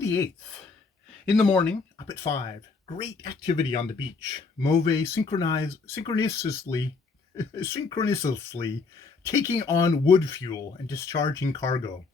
the 8th. In the morning, up at 5. Great activity on the beach. Mauve synchronously taking on wood fuel and discharging cargo.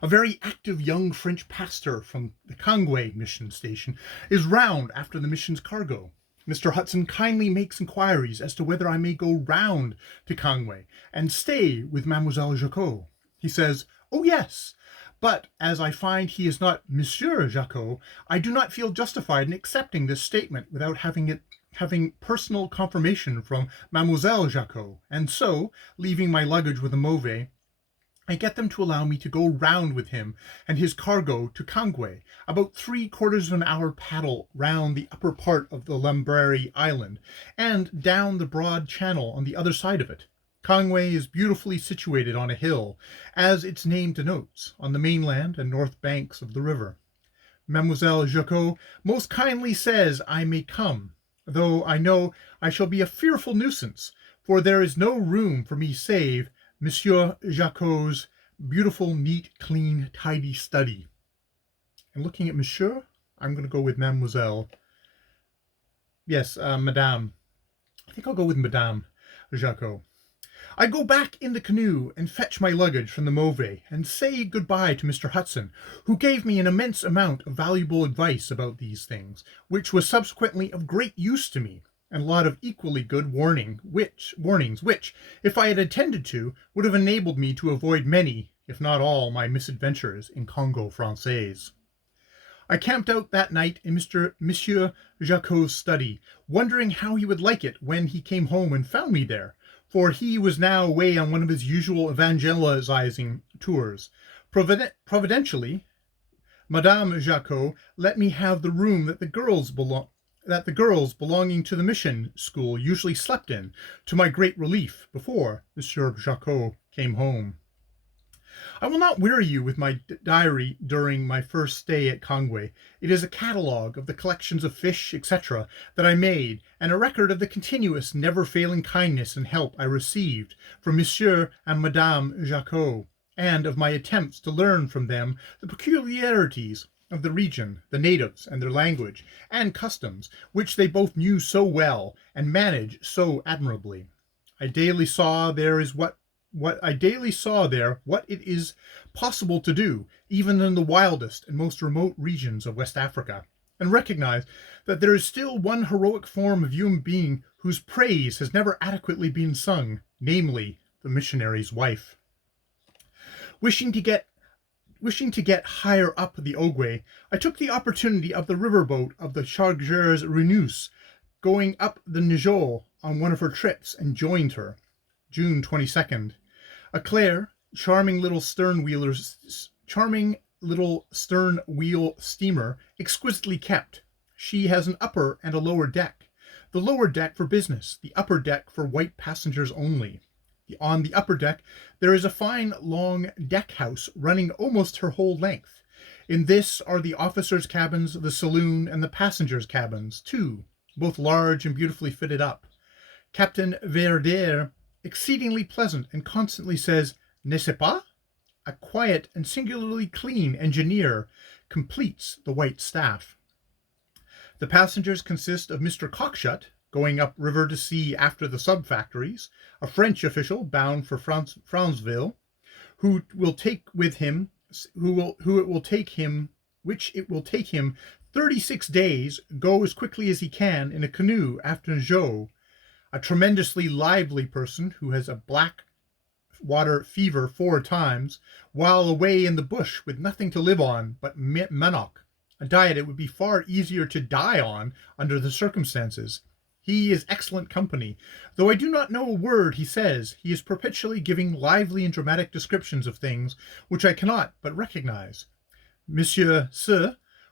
A very active young French pastor from the Kangway mission station is round after the mission's cargo. Mr. Hudson kindly makes inquiries as to whether I may go round to Kangway and stay with Mademoiselle Jacot. He says, "Oh yes, but as I find he is not Monsieur Jacot, I do not feel justified in accepting this statement without having personal confirmation from Mademoiselle Jacot, and so, leaving my luggage with the Mauve, I get them to allow me to go round with him and his cargo to Kangway, about 3/4 of an hour paddle round the upper part of the Lambreri Island, and down the broad channel on the other side of it. Kangway is beautifully situated on a hill, as its name denotes, on the mainland and north banks of the river. Mademoiselle Jacot most kindly says I may come, though I know I shall be a fearful nuisance, for there is no room for me save Monsieur Jacot's beautiful, neat, clean, tidy study." And looking at Monsieur, I'm going to go with Mademoiselle. Yes, Madame. I think I'll go with Madame Jacot. I go back in the canoe and fetch my luggage from the Mauve and say goodbye to Mr. Hudson, who gave me an immense amount of valuable advice about these things, which was subsequently of great use to me, and a lot of equally good warnings, which, if I had attended to, would have enabled me to avoid many, if not all, my misadventures in Congo Francais. I camped out that night in Monsieur Jacot's study, wondering how he would like it when he came home and found me there, for he was now away on one of his usual evangelizing tours. Providentially, Madame Jacot let me have the room that the girls belonging to the mission school usually slept in, to my great relief, before Monsieur Jacot came home. I will not weary you with my diary during my first stay at Kangway. It is a catalogue of the collections of fish, etc., that I made, and a record of the continuous, never-failing kindness and help I received from Monsieur and Madame Jacot, and of my attempts to learn from them the peculiarities of the region, the natives, and their language and customs, which they both knew so well and managed so admirably. I daily saw there what it is possible to do, even in the wildest and most remote regions of West Africa, and recognized that there is still one heroic form of human being whose praise has never adequately been sung, namely the missionary's wife. Wishing to get higher up the Ogwe, I took the opportunity of the riverboat of the Chargeurs Renus going up the Nijol on one of her trips and joined her. June 22nd. A Claire, charming little stern wheel steamer, exquisitely kept. She has an upper and a lower deck. The lower deck for business, the upper deck for white passengers only. On the upper deck, there is a fine long deck house running almost her whole length. In this are the officers' cabins, the saloon, and the passengers' cabins, too, both large and beautifully fitted up. Captain Verdier, exceedingly pleasant, and constantly says, "N'est-ce pas?" A quiet and singularly clean engineer completes the white staff. The passengers consist of Mr. Cockshut, going up river to see after the sub-factories, a French official bound for Franceville, which it will take him 36 days, go as quickly as he can in a canoe after Njo, a tremendously lively person who has a black water fever 4 times, while away in the bush with nothing to live on but manioc, a diet it would be far easier to die on under the circumstances. He is excellent company. Though I do not know a word he says, he is perpetually giving lively and dramatic descriptions of things which I cannot but recognize. Monsieur C,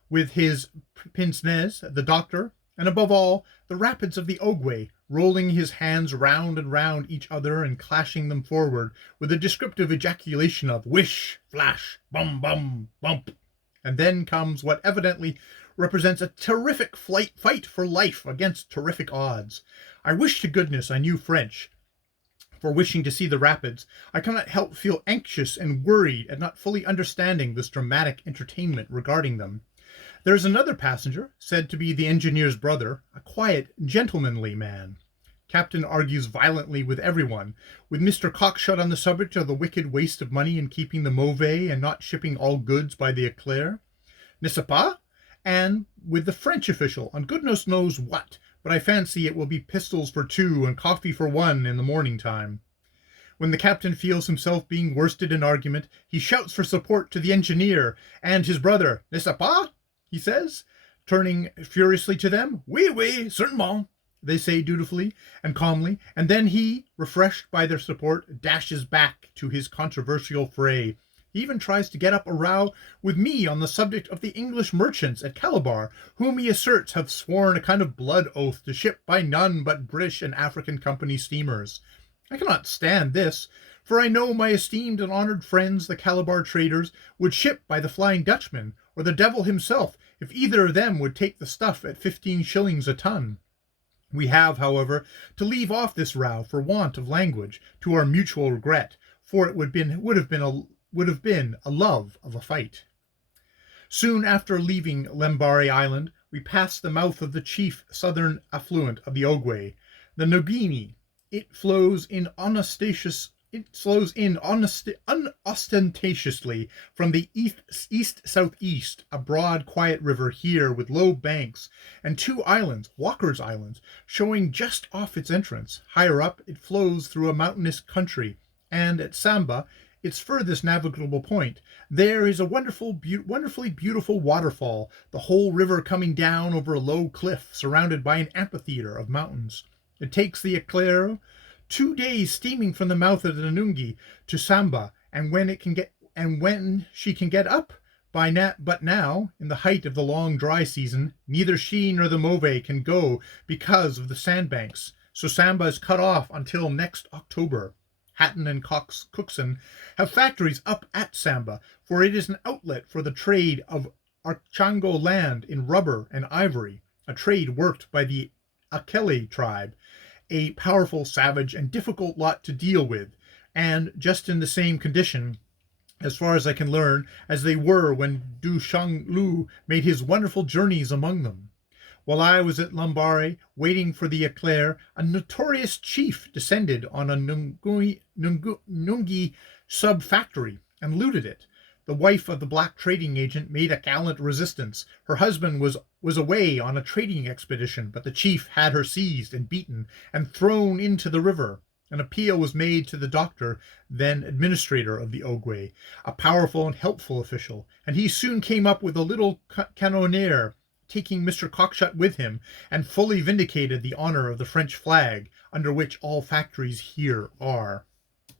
with his pince-nez, the doctor, and above all, the rapids of the Ogwe, rolling his hands round and round each other and clashing them forward with a descriptive ejaculation of whish, flash, bum, bum, bump. And then comes what evidently represents a terrific fight for life against terrific odds. I wish to goodness I knew French, For wishing to see the rapids, I cannot help feel anxious and worried at not fully understanding this dramatic entertainment regarding them. There is another passenger, said to be the engineer's brother, a quiet, gentlemanly man. Captain argues violently with everyone, with Mr. Cockshut on the subject of the wicked waste of money in keeping the Mauvais and not shipping all goods by the Eclair. N'est-ce pas? And with the French official on goodness knows what, but I fancy it will be pistols for 2 and coffee for 1 in the morning time. When the captain feels himself being worsted in argument, he shouts for support to the engineer and his brother. N'est-ce pas? He says, turning furiously to them. Oui, oui, certainement, they say dutifully and calmly, and then he, refreshed by their support, dashes back to his controversial fray. He even tries to get up a row with me on the subject of the English merchants at Calabar, whom he asserts have sworn a kind of blood oath to ship by none but British and African Company steamers. I cannot stand this, for I know my esteemed and honoured friends, the Calabar traders, would ship by the Flying Dutchman, or the devil himself, if either of them would take the stuff at 15 shillings a ton. We have, however, to leave off this row for want of language, to our mutual regret, for it would have been a love of a fight. Soon after leaving Lembare Island, we passed the mouth of the chief southern affluent of the Ogwe, the Nguni. It flows in unostentatiously from the east-southeast, a broad, quiet river here with low banks and 2 islands, Walker's Islands, showing just off its entrance. Higher up, it flows through a mountainous country, and at Samba, its furthest navigable point, there is a wonderfully beautiful waterfall, the whole river coming down over a low cliff surrounded by an amphitheater of mountains. It takes the Eclair 2 days steaming from the mouth of the Nungi to Samba, and when she can get up, but now, in the height of the long dry season, neither she nor the Mauvais can go because of the sandbanks, so Samba is cut off until next October. Hatton and Cookson have factories up at Samba, for it is an outlet for the trade of Archango land in rubber and ivory, a trade worked by the Akele tribe, a powerful, savage, and difficult lot to deal with, and just in the same condition, as far as I can learn, as they were when Du Shanglu made his wonderful journeys among them. While I was at Lembare, waiting for the Eclair, a notorious chief descended on a Nungi sub-factory and looted it. The wife of the black trading agent made a gallant resistance. Her husband was away on a trading expedition, but the chief had her seized and beaten and thrown into the river. An appeal was made to the doctor, then administrator of the Ogwe, a powerful and helpful official, and he soon came up with a little cannoneer, taking Mr. Cockshut with him, and fully vindicated the honour of the French flag, under which all factories here are.